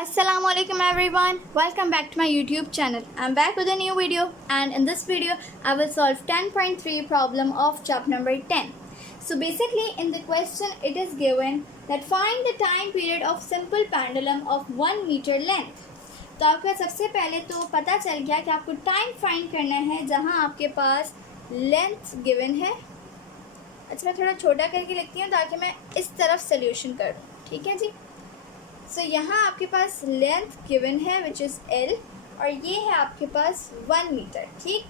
Assalamualaikum everyone, welcome back to my YouTube channel. I'm back with a new video, and in this video I will solve 10.3 problem of chapter number 10. So basically in the question it is given that find the time period of simple pendulum of 1 meter length. तो आपका सबसे पहले तो पता चल गया कि आपको टाइम फाइंड करना है जहां आपके पास लेंथ गिवन है. अच्छा, मैं थोड़ा छोटा करके लिखती हूँ ताकि मैं इस तरफ सोल्यूशन कर दूँ. ठीक है जी. सो यहाँ आपके पास लेंथ गिवन है विच इज़ L, और ये है आपके पास 1 मीटर. ठीक.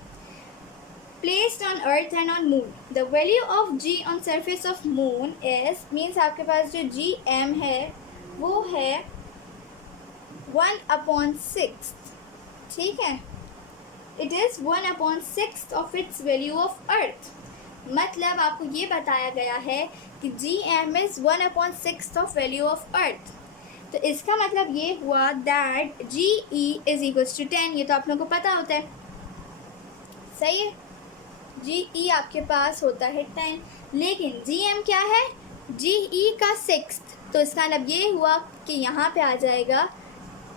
Placed on earth and on moon, the value of G on surface of moon is means आपके पास जो GM है वो है 1/6. ठीक है. It is 1/6 of its value of earth. मतलब आपको ये बताया गया है कि GM is 1/6 of value of earth. तो इसका मतलब ये हुआ that GE is equals to 10. ये तो आप लोगों को पता होता है. सही है. GE आपके पास होता है 10, लेकिन GM क्या है? GE का 6. तो इसका मतलब ये हुआ कि यहाँ पे आ जाएगा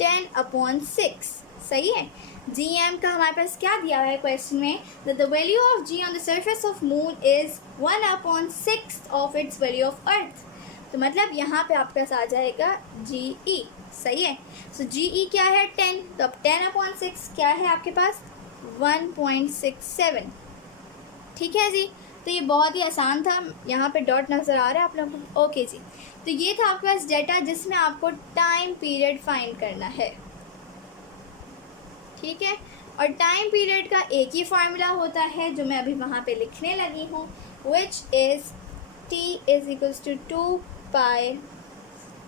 10/6. सही है. GM का हमारे पास क्या दिया हुआ है क्वेश्चन में? The value of G on the surface of moon is 1/6 of its value of earth. तो मतलब यहाँ पे आपके पास आ जाएगा GE. सही है. सो GE क्या है? 10. तो अब 10/6 क्या है आपके पास? 1.67. ठीक है जी. तो ये बहुत ही आसान था. यहाँ पे डॉट नज़र आ रहा है आप लोगों को? ओके जी. तो ये था आपके पास डेटा जिसमें आपको टाइम पीरियड फाइंड करना है. ठीक है. और टाइम पीरियड का एक ही फार्मूला होता है जो मैं अभी वहाँ पे लिखने लगी हूँ, which is T is equals to 2 pi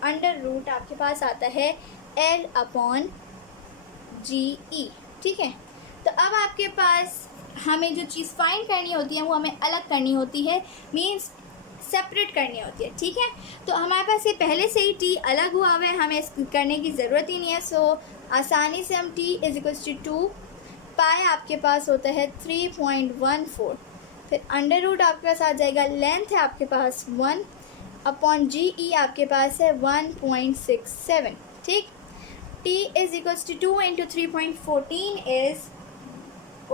under root आपके पास आता है L/GE. ठीक है. तो अब आपके पास हमें जो चीज़ फाइंड करनी होती है वो हमें अलग करनी होती है, मीन्स सेपरेट करनी होती है. ठीक है. तो हमारे पास ये पहले से ही T अलग हुआ हुआ है, हमें करने की ज़रूरत ही नहीं है. सो आसानी से हम T इज़ इक्वल्स टू 2 पाई आपके पास होता है 3.14. फिर अंडर रूट आपके पास आ जाएगा. लेंथ है आपके पास 1 अपॉन GE आपके पास है 1.67. ठीक. T is equals to 2 into 3.14 is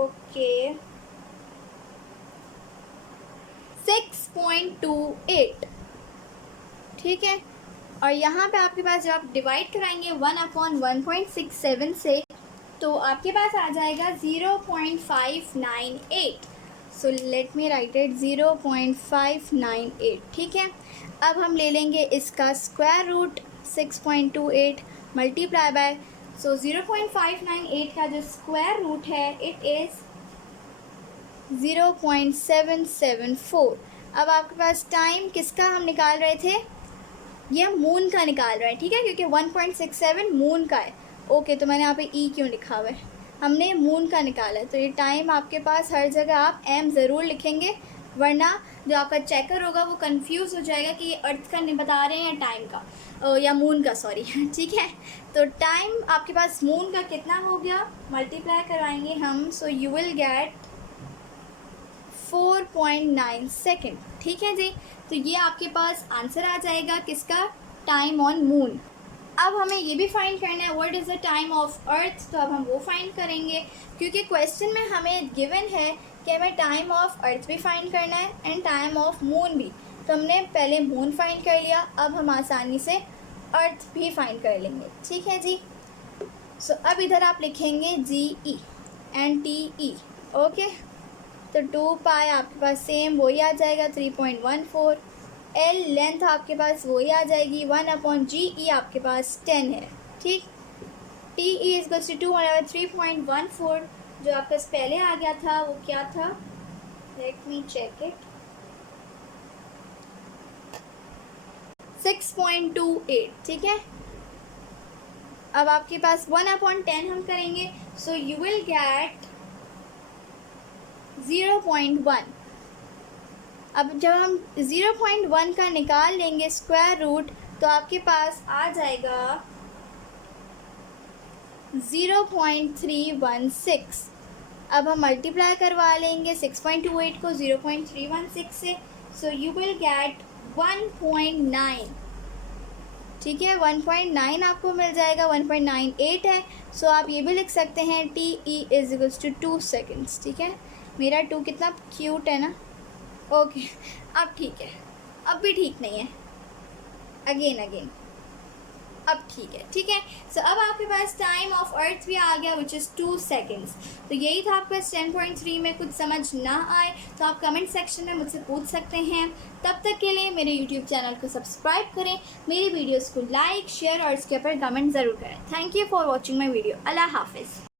okay 6.28. ठीक है. और यहाँ पे आपके पास जब आप डिवाइड कराएंगे 1/1.67 से तो आपके पास आ जाएगा 0.598. So let me right it 0.598. ठीक है. अब हम ले लेंगे इसका स्क्वायर रूट 6.28 मल्टीप्लाई बाय. सो 0.598 का जो स्क्वायर रूट है इट इज़ 0.774. अब आपके पास टाइम किसका हम निकाल रहे थे? ये हम मून का निकाल रहे हैं. ठीक है. क्योंकि 1.67 मून का है. ओके. तो मैंने यहाँ पे E क्यों लिखा हुआ है? हमने मून का निकाला है. तो ये टाइम आपके पास हर जगह आप M ज़रूर लिखेंगे, वरना जो आपका चेकर होगा वो कंफ्यूज हो जाएगा कि ये अर्थ का नहीं बता रहे हैं टाइम का या मून का. सॉरी. ठीक है. तो टाइम आपके पास मून का कितना हो गया? मल्टीप्लाई करवाएंगे हम. सो यू विल गेट 4.9 सेकेंड. ठीक है जी. तो ये आपके पास आंसर आ जाएगा किसका? Time on moon. अब हमें ये भी फाइंड करना है what is the time of earth. तो अब हम वो फाइंड करेंगे क्योंकि क्वेश्चन में हमें गिवन है कि हमें टाइम ऑफ अर्थ भी फाइंड करना है एंड टाइम ऑफ मून भी. तो हमने पहले मून फाइंड कर लिया, अब हम आसानी से अर्थ भी फाइंड कर लेंगे. ठीक है जी. सो अब इधर आप लिखेंगे GE एंड TE. ओके. तो 2 पाई आपके पास सेम वही आ जाएगा 3.14. L लेंथ आपके पास वही आ जाएगी 1/GE आपके पास 10 है. ठीक. TE इज इक्वल्स टू 3.14 जो आपके पास पहले आ गया था वो क्या था? Let me check it. 6.28. ठीक है. अब आपके पास 1/10 हम करेंगे. So you will get 0.1. अब जब हम 0.1 का निकाल लेंगे स्क्वायर रूट तो आपके पास आ जाएगा 0.316. अब हम मल्टीप्लाई करवा लेंगे 6.28 को 0.316 से. सो यू विल गेट 1.9. ठीक है, 1.9 आपको मिल जाएगा, 1.98 है। सो आप ये भी लिख सकते हैं TE = 2 सेकेंड्स। ठीक है, मेरा 2 कितना क्यूट है ना। ओके, अब ठीक है, अब भी ठीक नहीं है, अगेन अब ठीक है। ठीक है, सो अब आपके पास टाइम ऑफ अर्थ भी आ गया विच इज़ 2 सेकेंड्स। तो यही था आपका 10.3 में। कुछ समझ ना आए तो आप कमेंट सेक्शन में मुझसे पूछ सकते हैं। तब तक के लिए मेरे यूट्यूब चैनल को सब्सक्राइब करें, मेरी वीडियोज़ को लाइक शेयर और इसके ऊपर कमेंट ज़रूर करें। Thank you for watching my video. अल्लाह हाफिज़।